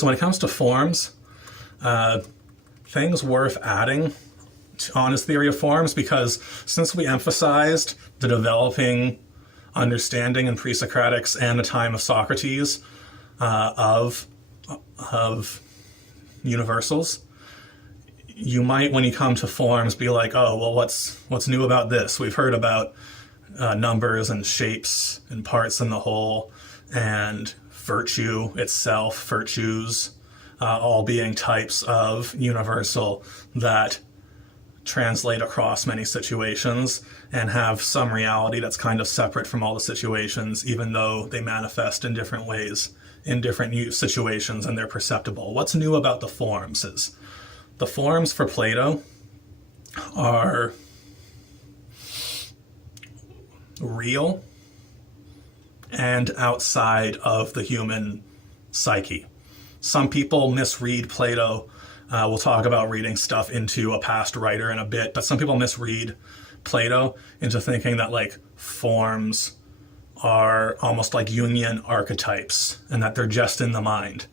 So when it comes to forms, things worth adding on his theory of forms, because since we emphasized the developing understanding in pre-Socratics and the time of Socrates of universals, you might, when you come to forms, be like, oh, well, what's new about this? We've heard about numbers and shapes and parts in the whole, and virtue itself, virtues, all being types of universal that translate across many situations and have some reality that's kind of separate from all the situations, even though they manifest in different ways in different new situations and they're perceptible. What's new about the forms is the forms for Plato are real and outside of the human psyche. Some people misread Plato. We'll talk about reading stuff into a past writer in a bit, but some people misread Plato into thinking that like forms are almost like Jungian archetypes and that they're just in the mind.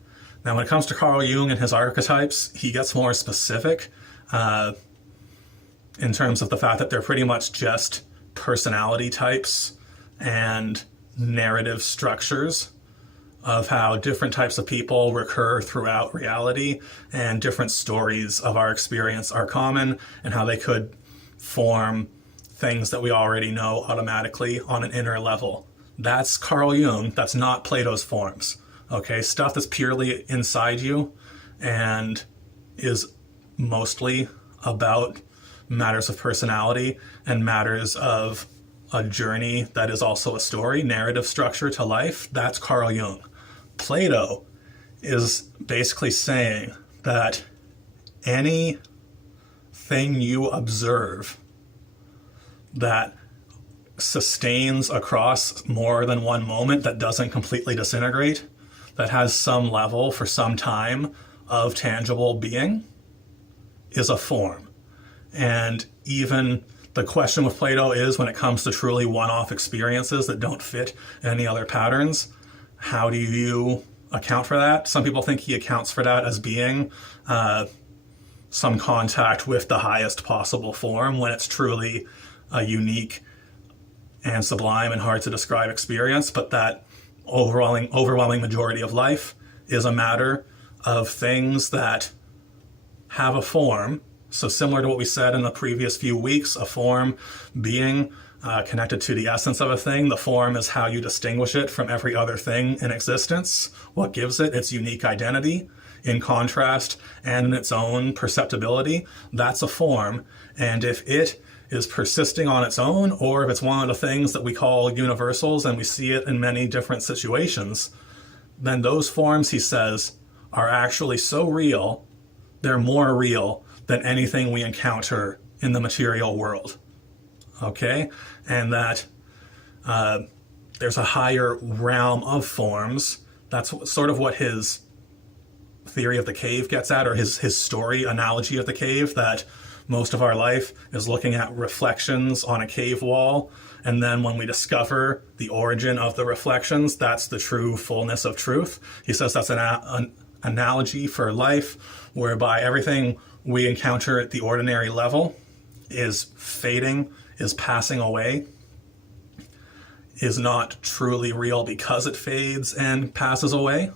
Now, when it comes to Carl Jung and his archetypes, he gets more specific in terms of the fact that they're pretty much just personality types and narrative structures of how different types of people recur throughout reality, and different stories of our experience are common, and how they could form things that we already know automatically on an inner level. That's Carl Jung. That's not Plato's forms. Okay, stuff that's purely inside you and is mostly about matters of personality and matters of a journey that is also a story, narrative structure to life. That's Carl Jung. Plato is basically saying that anything you observe that sustains across more than one moment, that doesn't completely disintegrate, that has some level for some time of tangible being, is a form. And even the question with Plato is, when it comes to truly one-off experiences that don't fit any other patterns, how do you account for that? Some people think he accounts for that as being some contact with the highest possible form, when it's truly a unique and sublime and hard to describe experience, but that overwhelming majority of life is a matter of things that have a form. So similar to what we said in the previous few weeks, a form being connected to the essence of a thing. The form is how you distinguish it from every other thing in existence, what gives it its unique identity in contrast and in its own perceptibility. That's a form. And if it is persisting on its own, or if it's one of the things that we call universals and we see it in many different situations, then those forms, he says, are actually so real, they're more real than anything we encounter in the material world. Okay? And that there's a higher realm of forms. That's sort of what his theory of the cave gets at, or his story analogy of the cave, that most of our life is looking at reflections on a cave wall. And then when we discover the origin of the reflections, that's the true fullness of truth. He says that's an analogy for life, whereby everything we encounter at the ordinary level is fading, is passing away, is not truly real because it fades and passes away.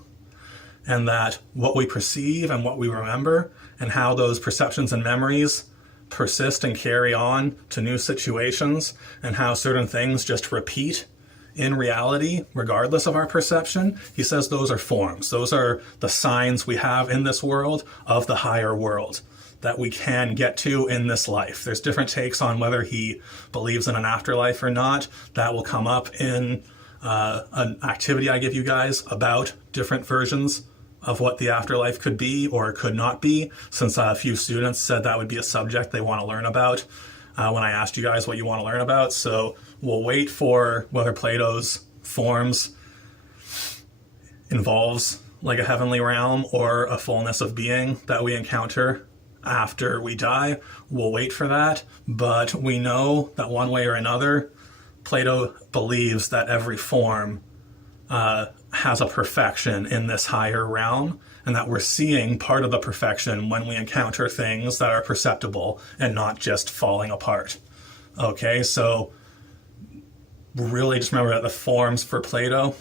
And that what we perceive and what we remember and how those perceptions and memories persist and carry on to new situations, and how certain things just repeat in reality regardless of our perception, he says those are forms. Those are the signs we have in this world of the higher world that we can get to in this life. There's different takes on whether he believes in an afterlife or not. That will come up in an activity I give you guys about different versions of what the afterlife could be or could not be, since a few students said that would be a subject they want to learn about when I asked you guys what you want to learn about. So we'll wait for whether Plato's forms involves like a heavenly realm or a fullness of being that we encounter after we die. We'll wait for that, but we know that one way or another, Plato believes that every form has a perfection in this higher realm, and that we're seeing part of the perfection when we encounter things that are perceptible and not just falling apart. Okay, so really just remember that the forms for Plato,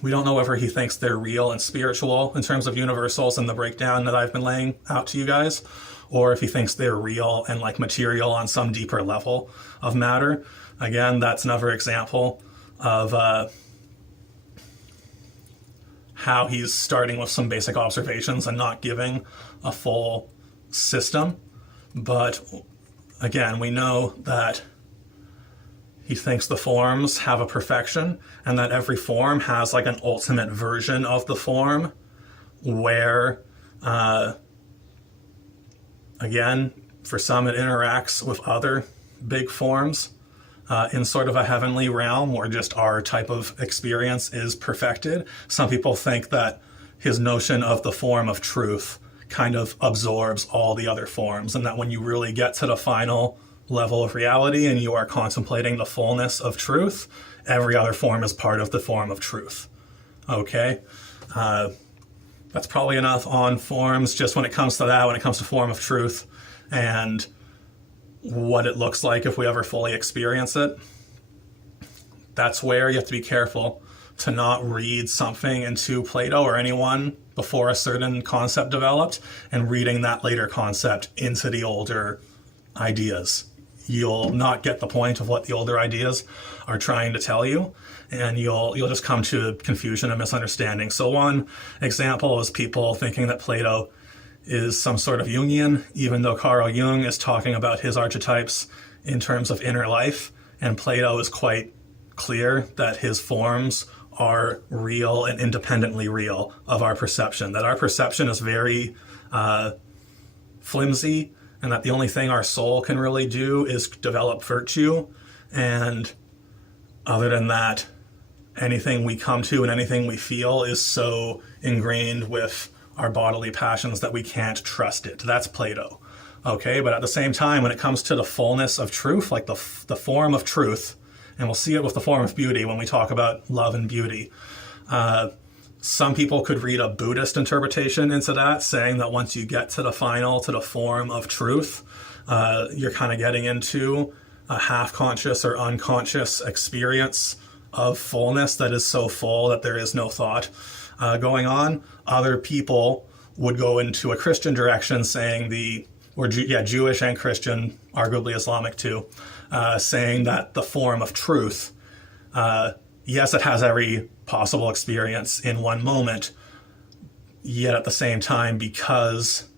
we don't know whether he thinks they're real and spiritual in terms of universals and the breakdown that I've been laying out to you guys, or if he thinks they're real and like material on some deeper level of matter. Again, that's another example of how he's starting with some basic observations and not giving a full system. But again, we know that he thinks the forms have a perfection and that every form has like an ultimate version of the form where, again, for some it interacts with other big forms in sort of a heavenly realm where just our type of experience is perfected. Some people think that his notion of the form of truth kind of absorbs all the other forms, and that when you really get to the final level of reality and you are contemplating the fullness of truth, every other form is part of the form of truth. Okay? That's probably enough on forms just when it comes to that, when it comes to form of truth and what it looks like if we ever fully experience it. That's where you have to be careful to not read something into Plato or anyone before a certain concept developed and reading that later concept into the older ideas. You'll not get the point of what the older ideas are trying to tell you, and you'll just come to confusion and misunderstanding. So one example is people thinking that Plato is some sort of Jungian, even though Carl Jung is talking about his archetypes in terms of inner life, and Plato is quite clear that his forms are real and independently real of our perception, that our perception is very flimsy, and that the only thing our soul can really do is develop virtue, and other than that, anything we come to and anything we feel is so ingrained with our bodily passions that we can't trust it. That's Plato. Okay, but at the same time, when it comes to the fullness of truth, like the form of truth, and we'll see it with the form of beauty when we talk about love and beauty, some people could read a Buddhist interpretation into that, saying that once you get to the form of truth, you're kind of getting into a half-conscious or unconscious experience of fullness that is so full that there is no thought going on. Other people would go into a Christian direction, saying Jewish and Christian, arguably Islamic too, saying that the form of truth, yes, it has every possible experience in one moment, yet at the same time, because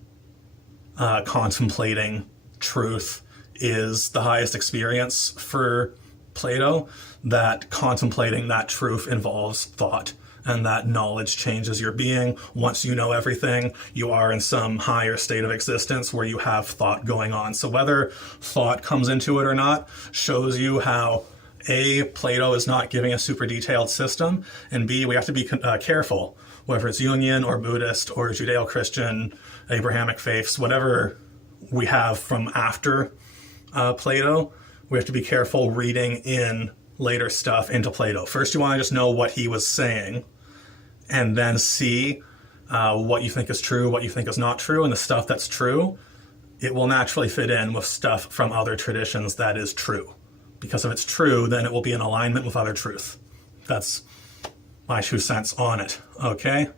contemplating truth is the highest experience for Plato, that contemplating that truth involves thought, and that knowledge changes your being. Once you know everything, you are in some higher state of existence where you have thought going on. So whether thought comes into it or not shows you how A, Plato is not giving a super detailed system, and B, we have to be careful, whether it's Jungian or Buddhist or Judeo-Christian, Abrahamic faiths, whatever we have from after Plato, we have to be careful reading in later stuff into Plato. First, you want to just know what he was saying, and then see what you think is true, what you think is not true, and the stuff that's true, it will naturally fit in with stuff from other traditions that is true. Because if it's true, then it will be in alignment with other truth. That's my 2 cents on it, okay?